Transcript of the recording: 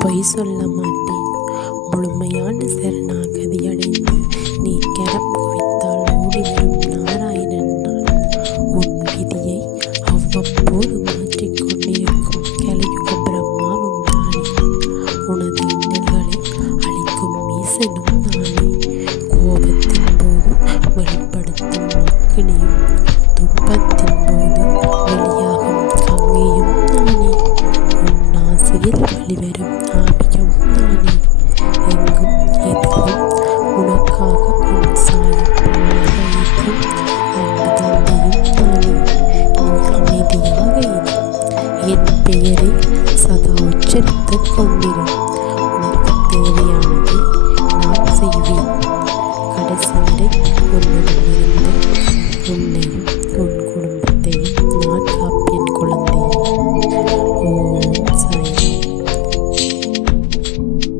பொய் சொல்ல மாட்டேன். முழுமையான சரணாகதி அடைந்து நீ கரம் குவித்தால் ஓடிவரும் நாராயணன் நான். உன் விதியை அவ்வப்போது மாற்றிக்கொண்டிருக்கும் கலியுக பிரம்மாவும் நானே. உனது இன்னல்களை அளிக்கும் ஈசனும் நானே. கோபத்தின் போது வெளிப்படுத்தும் அக்கினியும் துன்பத்தின் போது வெளியாகும் கங்கையும் நானே. உன் நாசியில் வெளிவரும் ஆவியும் நானே. எங்கும் எதிலும் உனக்காக உன் சாயப்பாகும் அன்பு தந்தையும் நானே. நீ அமைதியாக இரு. என் பெயரை சதா உச்சரித்துக் கொண்டிரும். உனக்கு தேவையானதை நான் செய்வேன். கடைசி வரை உன்னுடன் இருந்து உன்னையும் உன் குடும்பம்